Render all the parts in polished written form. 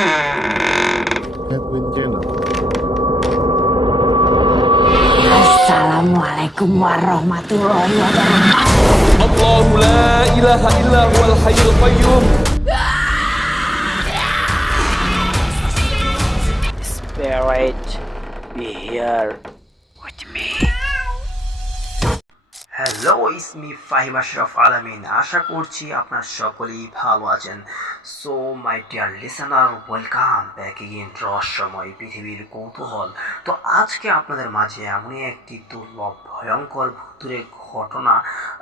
Edwin Jenner. Assalamualaikum warahmatullahi wabarakatuh. الله لا إله إلا هو الحي القيوم. Spirit, be here with me. Hello, ইসমি ফাহিম আশরাফ আলামিন। আশা করছি আপনার সকলেই ভালো আছেন। So my dear listener, welcome back again রহস্যময় পৃথিবীর কৌতূহল। তো আজকে আপনাদের মাঝে এমনই একটি দুর্লভ ভয়ঙ্কর ভুতুড়ে ঘটনা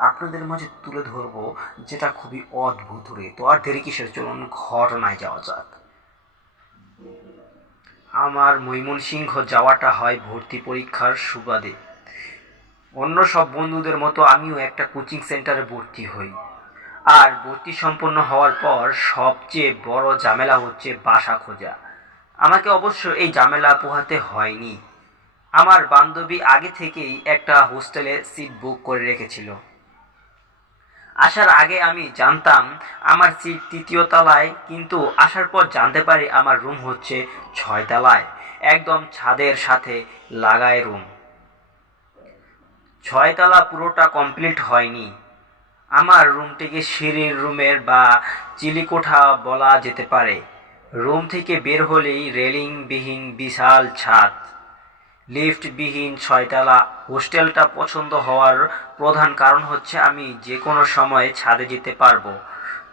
আপনাদের মাঝে তুলে ধরবো, যেটা খুবই অদ্ভুতুরে। তো আর দেরি কিসের, চলুন ঘটনায় যাওয়া যাক। আমার ময়মনসিংহ যাওয়াটা হয় ভর্তি পরীক্ষার সুবাদে। অন্য সব বন্ধুদের মতো আমিও একটা কোচিং সেন্টারে ভর্তি হই। আর ভর্তি সম্পন্ন হওয়ার পর সবচেয়ে বড় ঝামেলা হচ্ছে বাসা খোঁজা। আমাকে অবশ্য এই ঝামেলা পোহাতে হয়নি। আমার বান্ধবী আগে থেকেই একটা হোস্টেলে সিট বুক করে রেখেছিল। আসার আগে আমি জানতাম আমার সিট 3য় তলায়, কিন্তু আসার পর জানতে পারি আমার রুম হচ্ছে 6 তলায়, একদম ছাদের সাথে লাগায় রুম। 6 তলা পুরোটা কমপ্লিট হয়নি। আমার রুমটিকে সিঁড়ির রুমের বা চিলিকোঠা বলা যেতে পারে। রুম থেকে বের হলেই রেলিংবিহীন বিশাল ছাদ, লিফটবিহীন 6 তলা। হোস্টেলটা পছন্দ হওয়ার প্রধান কারণ হচ্ছে আমি যে কোনো সময় ছাদে যেতে পারবো,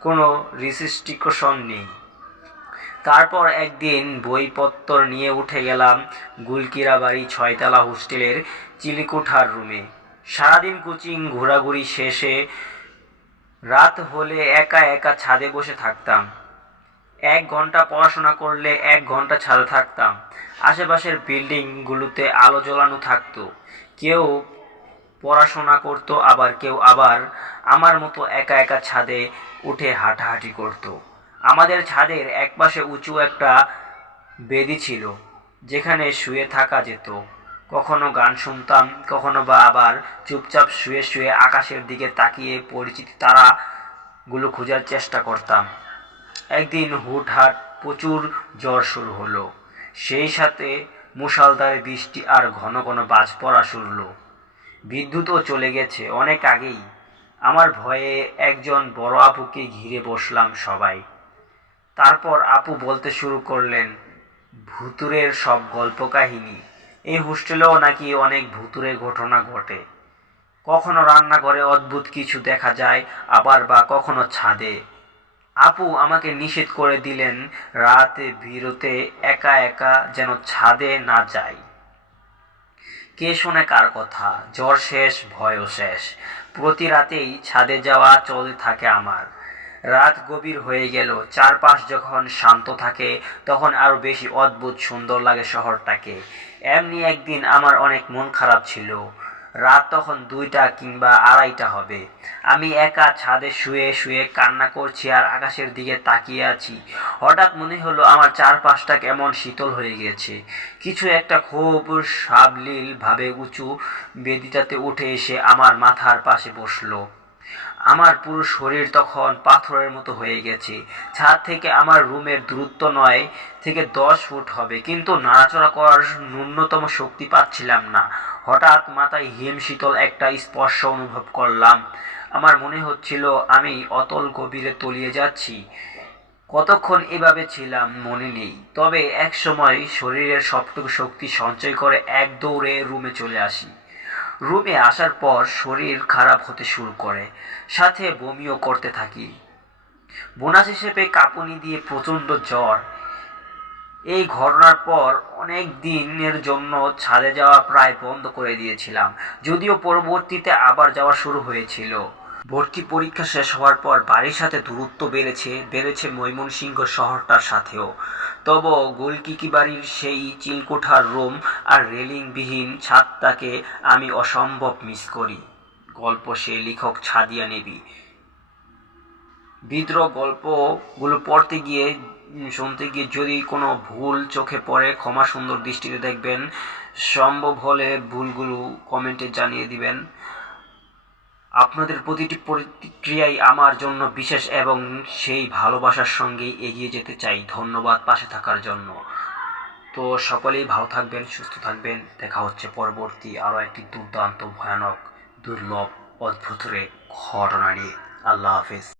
কোনো রেস্ট্রিকশন নেই। তারপর একদিন বইপত্র নিয়ে উঠে গেলাম গুলকিরাবাড়ি 6 তলা হোস্টেলের চিলিকোঠার রুমে। সারাদিন কোচিং ঘোরাঘুরি শেষে রাত হলে একা একা ছাদে বসে থাকতাম। 1 ঘন্টা পড়াশোনা করলে 1 ঘন্টা ছাদে থাকতাম। আশেপাশের বিল্ডিংগুলোতে আলো জ্বলানো থাকতো। কেউ পড়াশোনা করতো, আবার কেউ আমার মতো একা একা ছাদে উঠে হাঁটাহাঁটি করতো। আমাদের ছাদের একপাশে উঁচু একটা বেদি ছিল, যেখানে শুয়ে থাকা যেত। কখনো গান শুনতাম, কখনো বা আবার চুপচাপ শুয়ে শুয়ে আকাশের দিকে তাকিয়ে পরিচিত তারাগুলো খোঁজার চেষ্টা করতাম। একদিন হুটহাট প্রচুর ঝড় শুরু হলো, সেই সাথে মুষলধারে বৃষ্টি আর ঘন ঘন বাজ পড়া শুরু হলো। বিদ্যুৎও চলে গেছে অনেক আগেই। আমার ভয়ে একজন বড় আপুকে ঘিরে বসলাম সবাই। তারপর আপু বলতে শুরু করলেন ভুতুরের সব গল্প কাহিনী। এই হোস্টেলেও নাকি অনেক ভুতুরে ঘটনা ঘটে। কখনো রান্নাঘরে অদ্ভুত কিছু দেখা যায়, আবার বা কখনো ছাদে। আপু আমাকে নিষেধ করে দিলেন রাতে বেরোতে, একা একা যেন ছাদে না যাই। কে শোনে কার কথা? জ্বর শেষ, ভয়ও শেষ। প্রতি রাতেই ছাদে যাওয়া চলতে থাকে আমার। রাত গভীর হয়ে গেল, চারপাশ যখন শান্ত থাকে তখন আরো বেশি অদ্ভুত সুন্দর লাগে শহরটাকে। এমনি একদিন আমার অনেক মন খারাপ ছিল। রাত তখন 2টা কিংবা 2:30 হবে। আমি একা ছাদে শুয়ে শুয়ে কান্না করছি আর আকাশের দিকে তাকিয়ে আছি। হঠাৎ মনে হলো আমার চারপাশটা কেমন শীতল হয়ে গেছে। কিছু একটা খুব সাবলীল ভাবে উঁচু বেদিটাতে উঠে এসে আমার মাথার পাশে বসলো। আমার পুরো শরীর তখন পাথরের মতো হয়ে গেছে। ছাদ থেকে আমার রুমের দূরত্ব 9 থেকে 10 ফুট হবে, কিন্তু নাড়াচড়া করার ন্যূনতম শক্তি পাচ্ছিলাম না। হঠাৎ মাথায় হিম শীতল একটা স্পর্শ অনুভব করলাম। আমার মনে হচ্ছিল আমি অতল গভীরে তলিয়ে যাচ্ছি। কতক্ষণ এভাবে ছিলাম মনে নেই, তবে এক সময় শরীরের সবটুকু শক্তি সঞ্চয় করে এক দৌড়ে রুমে চলে আসি। রুমে আসার পর শরীর খারাপ হতে শুরু করে, সাথে বমিও করতে থাকি। বোনাস হিসেবে কাঁপুনি দিয়ে প্রচণ্ড জ্বর। এই ঘটনার পর অনেক দিনের জন্য ছাদে যাওয়া প্রায় বন্ধ করে দিয়েছিলাম, যদিও পরবর্তীতে আবার যাওয়া শুরু হয়েছিল। ভর্তি পরীক্ষা শেষ হওয়ার পর বাড়ির সাথে দূরত্ব বেড়েছে ময়মনসিংহ শহরটার সাথেও। তবু গোলকিকিবাড়ির সেই চিলকোঠার রুম আর রেলিংবিহীন ছাদটাকে আমি অসম্ভব মিস করি। গল্প সে লেখক ছাদিয়া নেবি। বিদ্রোহ গল্পগুলো পড়তে গিয়ে শুনতে গিয়ে যদি কোনো ভুল চোখে পড়ে ক্ষমা সুন্দর দৃষ্টিতে দেখবেন। সম্ভব হলে ভুলগুলো কমেন্টে জানিয়ে দিবেন। আপনাদের প্রতিটি প্রতিক্রিয়াই আমার জন্য বিশেষ এবং সেই ভালোবাসার সঙ্গেই এগিয়ে যেতে চাই। ধন্যবাদ পাশে থাকার জন্য। তো সকলেই ভালো থাকবেন, সুস্থ থাকবেন। দেখা হচ্ছে পরবর্তী আরও একটি দুর্দান্ত, ভয়ানক, দুর্লভ, অদ্ভুত ঘটনা নিয়ে। আল্লাহ হাফেজ।